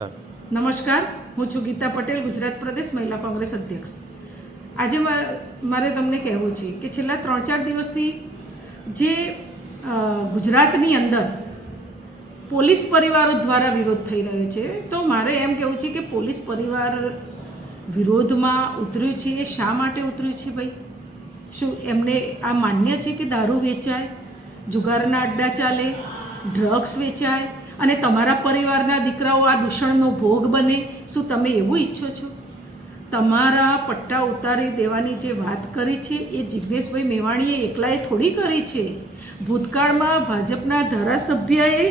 નમસ્કાર, હું છું ગીતા પટેલ, ગુજરાત પ્રદેશ મહિલા કોંગ્રેસ અધ્યક્ષ. આજે મારે તમને કહેવું છે કે છેલ્લા 3-4 દિવસથી જે ગુજરાતની અંદર પોલીસ પરિવારો દ્વારા વિરોધ થઈ રહ્યો છે, તો મારે એમ કહેવું છે કે પોલીસ પરિવાર વિરોધમાં ઉતર્યું છે એ શા માટે ઉતર્યું છે ભાઈ? શું એમને આ માન્ય છે કે દારૂ વેચાય, જુગારના અડ્ડા ચાલે, ડ્રગ્સ વેચાય અને તમારા પરિવારના દીકરાઓ આ દૂષણનો ભોગ બને? શું તમે એવું ઈચ્છો છો? તમારા પટ્ટા ઉતારી દેવાની જે વાત કરી છે એ જિગ્નેશભાઈ મેવાણીએ એકલાએ થોડી કરી છે. ભૂતકાળમાં ભાજપના ધારાસભ્યએ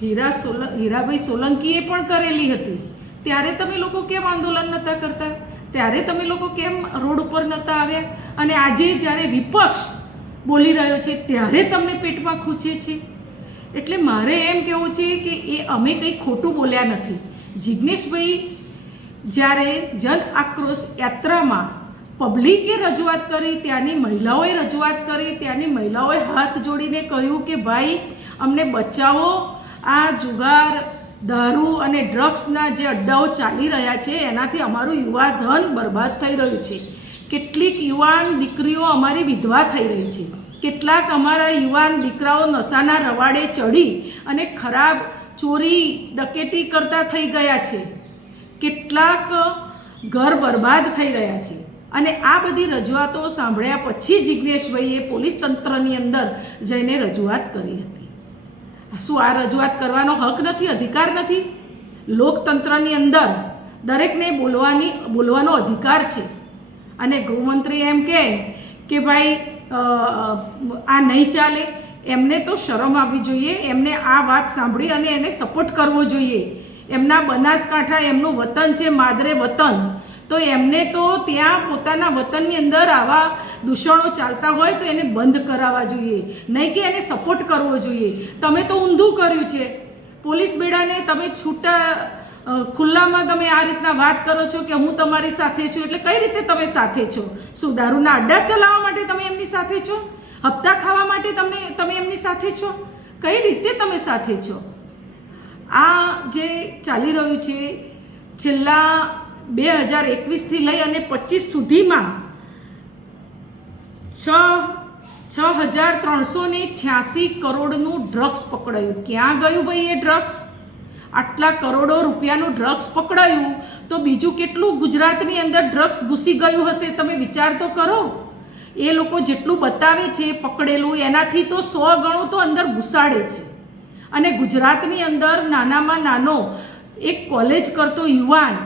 હીરાભાઈ સોલંકીએ પણ કરેલી હતી. ત્યારે તમે લોકો કેમ આંદોલન નહોતા કરતા? ત્યારે તમે લોકો કેમ રોડ ઉપર નહોતા આવ્યા? અને આજે જ્યારે વિપક્ષ બોલી રહ્યો છે ત્યારે તમને પેટમાં ખૂંચે છે. એટલે મારે એમ કહેવું છે કે એ અમે કંઈ ખોટું બોલ્યા નથી. જિગ્નેશભાઈ જ્યારે જન આક્રોશ યાત્રામાં પબ્લિકે રજૂઆત કરી, ત્યાંની મહિલાઓએ રજૂઆત કરી, ત્યાંની મહિલાઓએ હાથ જોડીને કહ્યું કે ભાઈ અમને બચાવો, આ જુગાર, દારૂ અને ડ્રગ્સના જે અડ્ડાઓ ચાલી રહ્યા છે એનાથી અમારું યુવા ધન બરબાદ થઈ રહ્યું છે. કેટલીક યુવાન દીકરીઓ અમારી વિધવા થઈ રહી છે. કેટલાક અમારા યુવાન દીકરાઓ નશાના રવાડે ચડી અને ખરાબ ચોરી ડકેટી કરતા થઈ ગયા છે. કેટલાક ઘર બરબાદ થઈ રહ્યા છે. અને આ બધી રજૂઆતો સાંભળ્યા પછી જિગ્નેશભાઈએ પોલીસ તંત્રની અંદર જઈને રજૂઆત કરી હતી. શું આ રજૂઆત કરવાનો હક નથી, અધિકાર નથી? લોકતંત્રની અંદર દરેકને બોલવાનો અધિકાર છે. અને ગૃહમંત્રી એમ કે ભાઈ આ નહીં ચાલે, એમને તો શરમ આવવી જોઈએ. એમને આ વાત સાંભળી અને એને સપોર્ટ કરવો જોઈએ. એમના બનાસકાંઠા એમનું વતન છે, માદરે વતન, તો એમને તો ત્યાં પોતાના વતનની અંદર આવા દૂષણો ચાલતા હોય તો એને બંધ કરાવવા જોઈએ, નહીં કે એને સપોર્ટ કરવો જોઈએ. તમે તો ઊંધું કર્યું છે. પોલીસ બેડાને તમે છૂટા ખુલ્લામાં તમે આ રીતના વાત કરો છો કે હું તમારી સાથે છું. એટલે કઈ રીતે તમે સાથે છો? શું દારૂના અડ્ડા ચલાવવા માટે તમે એમની સાથે છો? હપ્તા ખાવા માટે તમે એમની સાથે છો? કઈ રીતે તમે સાથે છો? આ જે ચાલી રહ્યું છે છેલ્લા 2021થી લઈ અને 25 સુધીમાં 6,386 કરોડનું ડ્રગ્સ પકડાયું. ક્યાં ગયું ભાઈ એ ડ્રગ્સ? આટલા કરોડો રૂપિયાનું ડ્રગ્સ પકડાયું તો બીજું કેટલું ગુજરાતની અંદર ડ્રગ્સ ઘૂસી ગયું હશે? તમે વિચાર તો કરો. એ લોકો જેટલું બતાવે છે પકડેલું એનાથી તો 100 ગણું તો અંદર ઘુસાડે છે. અને ગુજરાતની અંદર નાનામાં નાનો એક કોલેજ કરતો યુવાન,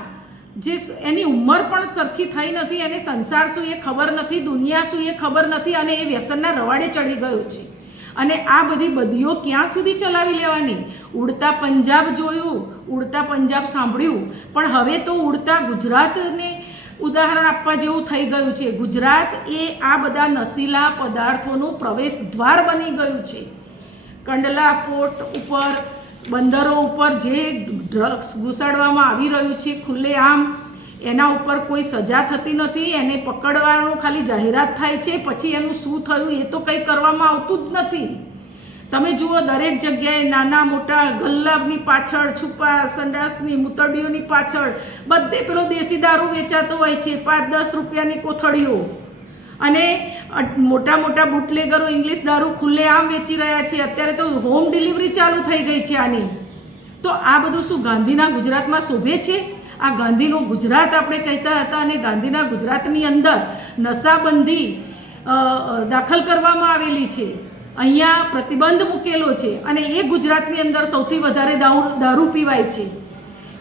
જે એની ઉંમર પણ સરખી થઈ નથી, એને સંસાર શું એ ખબર નથી, દુનિયા શું એ ખબર નથી, અને એ વ્યસનના રવાડે ચડી ગયો છે. અને આ બધી બદીઓ ક્યાં સુધી ચલાવી લેવાની? ઉડતા પંજાબ જોયું, ઉડતા પંજાબ સાંભળ્યું, પણ હવે તો ઉડતા ગુજરાતને ઉદાહરણ આપવા જેવું થઈ ગયું છે. ગુજરાત એ આ બધા નશીલા પદાર્થોનું પ્રવેશ દ્વાર બની ગયું છે. કંડલા પોર્ટ ઉપર, બંદરો ઉપર જે ડ્રગ્સ ઘુસાડવામાં આવી રહ્યું છે ખુલ્લેઆમ, એના ઉપર કોઈ સજા થતી નથી. એને પકડવાનું ખાલી જાહેરાત થાય છે, પછી એનું શું થયું એ તો કંઈ કરવામાં આવતું જ નથી. તમે જુઓ દરેક જગ્યાએ નાના મોટા ગલ્લાબની પાછળ, છુપા સંડાસની મૂતરડીઓની પાછળ બધે પેલો દેશી દારૂ વેચાતો હોય છે, 5-10 રૂપિયાની કોથળીઓ. અને મોટા મોટા બુટલેગરો ઇંગ્લિશ દારૂ ખુલ્લેઆમ વેચી રહ્યા છે. અત્યારે તો હોમ ડિલિવરી ચાલુ થઈ ગઈ છે આની. તો આ બધું શું ગાંધીના ગુજરાતમાં શોભે છે? આ ગાંધીનું ગુજરાત આપણે કહેતા હતા, અને ગાંધીના ગુજરાતની અંદર નશાબંધી દાખલ કરવામાં આવેલી છે. અહીંયા પ્રતિબંધ મૂકેલો છે અને એ ગુજરાતની અંદર સૌથી વધારે દારૂ પીવાય છે.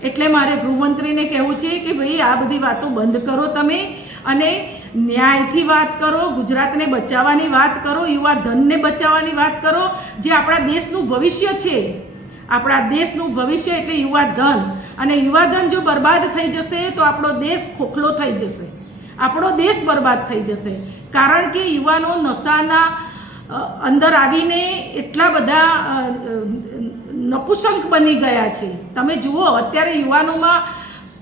એટલે મારે ગૃહમંત્રીને કહેવું છે કે ભાઈ આ બધી વાતો બંધ કરો તમે, અને ન્યાયથી વાત કરો, ગુજરાતને બચાવવાની વાત કરો, યુવા ધનને બચાવવાની વાત કરો. જે આપણા દેશનું ભવિષ્ય છે, આપણા દેશનું ભવિષ્ય એટલે યુવા ધન. અને યુવા ધન જો બરબાદ થઈ જશે તો આપણો દેશ ખોખલો થઈ જશે, આપણો દેશ બરબાદ થઈ જશે. કારણ કે યુવાનો નશાના અંદર આવીને એટલા બધા નપુસંક બની ગયા છે. તમે જુઓ અત્યારે યુવાનોમાં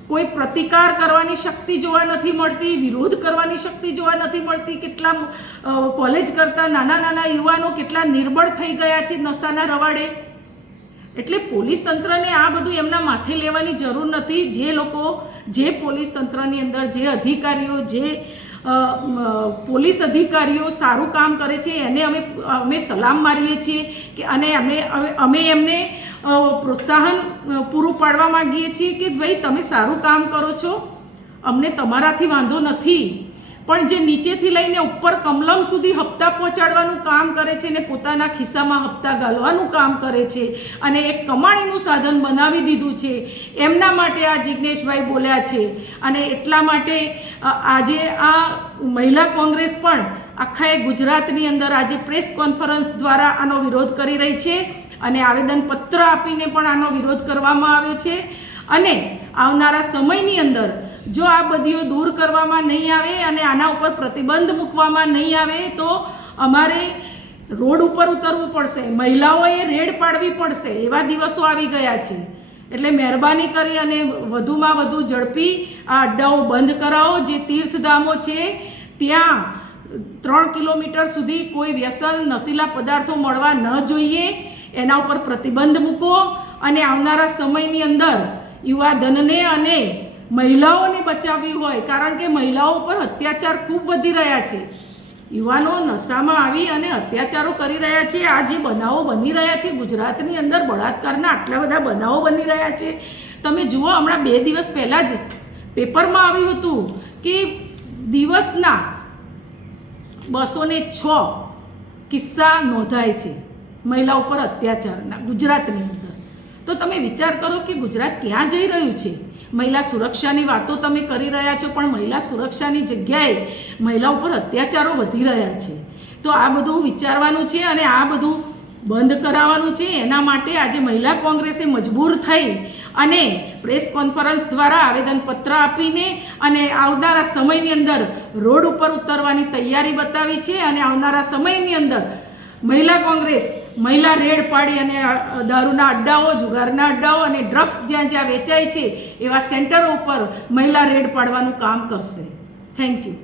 કોઈ પ્રતિકાર કરવાની શક્તિ જોવા નથી મળતી, વિરોધ કરવાની શક્તિ જોવા નથી મળતી. કેટલા કોલેજ કરતા નાના નાના યુવાનો કેટલા નિર્બળ થઈ ગયા છે નશાના રવાડે. એટલે પોલીસ તંત્રને આ બધું એમના માથે લેવાની જરૂર નથી. જે લોકો જે પોલીસ તંત્રની અંદર જે અધિકારીઓ જે પોલીસ અધિકારીઓ સારું કામ કરે છે એને અમે સલામ મારીએ છીએ કે અને અમે એમને પ્રોત્સાહન પૂરું પાડવા માગીએ છીએ કે ભાઈ તમે સારું કામ કરો છો, અમને તમારાથી વાંધો નથી. પણ જે નીચેથી લઈને ઉપર કમલમ સુધી હપ્તા પહોંચાડવાનું કામ કરે છે ને પોતાના ખિસ્સામાં હપ્તા ગાળવાનું કામ કરે છે અને એક કમાણીનું સાધન બનાવી દીધું છે, એમના માટે આ જિજ્ઞેશભાઈ બોલ્યા છે. અને એટલા માટે આજે આ મહિલા કોંગ્રેસ પણ આખા ગુજરાતની અંદર આજે પ્રેસ કોન્ફરન્સ દ્વારા આનો વિરોધ કરી રહી છે અને આવેદનપત્ર આપીને પણ આનો વિરોધ કરવામાં આવ્યો છે. અને આવનારા સમયની અંદર જો આ બધીઓ દૂર કરવામાં નહીં આવે અને આના ઉપર પ્રતિબંધ મૂકવામાં નહીં આવે તો અમારે રોડ ઉપર ઉતરવું પડશે, મહિલાઓએ રેડ પાડવી પડશે, એવા દિવસો આવી ગયા છે. એટલે મહેરબાની કરી અને વધુમાં વધુ ઝડપી આ અડ્ડાઓ બંધ કરાવો. જે તીર્થધામો છે ત્યાં 3 કિલોમીટર સુધી કોઈ વ્યસન નશીલા પદાર્થો મળવા ન જોઈએ, એના ઉપર પ્રતિબંધ મૂકો અને આવનારા સમયની અંદર યુવા ધનને અને મહિલાઓને બચાવવી હોય, કારણ કે મહિલાઓ પર અત્યાચાર ખૂબ વધી રહ્યા છે. યુવાનો નશામાં આવી અને અત્યાચારો કરી રહ્યા છે. આ જે બનાવો બની રહ્યા છે ગુજરાતની અંદર, બળાત્કારના આટલા બધા બનાવો બની રહ્યા છે. તમે જુઓ, હમણાં 2 દિવસ પહેલાં જ પેપરમાં આવ્યું હતું કે દિવસના 206 કિસ્સા નોંધાય છે મહિલા ઉપર અત્યાચારના ગુજરાતની અંદર. તો તમે વિચાર કરો કે ગુજરાત ક્યાં જઈ રહ્યું છે. મહિલા સુરક્ષાની વાતો તમે કરી રહ્યા છો, પણ મહિલા સુરક્ષાની જગ્યાએ મહિલા ઉપર અત્યાચારો વધી રહ્યા છે. તો આ બધું વિચારવાનું છે અને આ બધું બંધ કરાવવાનું છે. એના માટે આજે મહિલા કોંગ્રેસે મજબૂર થઈ અને પ્રેસ કોન્ફરન્સ દ્વારા આવેદનપત્ર આપીને અને આવનારા સમયની અંદર રોડ ઉપર ઉતરવાની તૈયારી બતાવી છે. અને આવનારા સમયની અંદર મહિલા કોંગ્રેસ મહિલા રેડ પાડી અને દારૂના અડ્ડાઓ, જુગારના અડ્ડાઓ અને ડ્રગ્સ જ્યાં જ્યાં વેચાય છે એવા સેન્ટરો ઉપર મહિલા રેડ પાડવાનું કામ કરશે. Thank you.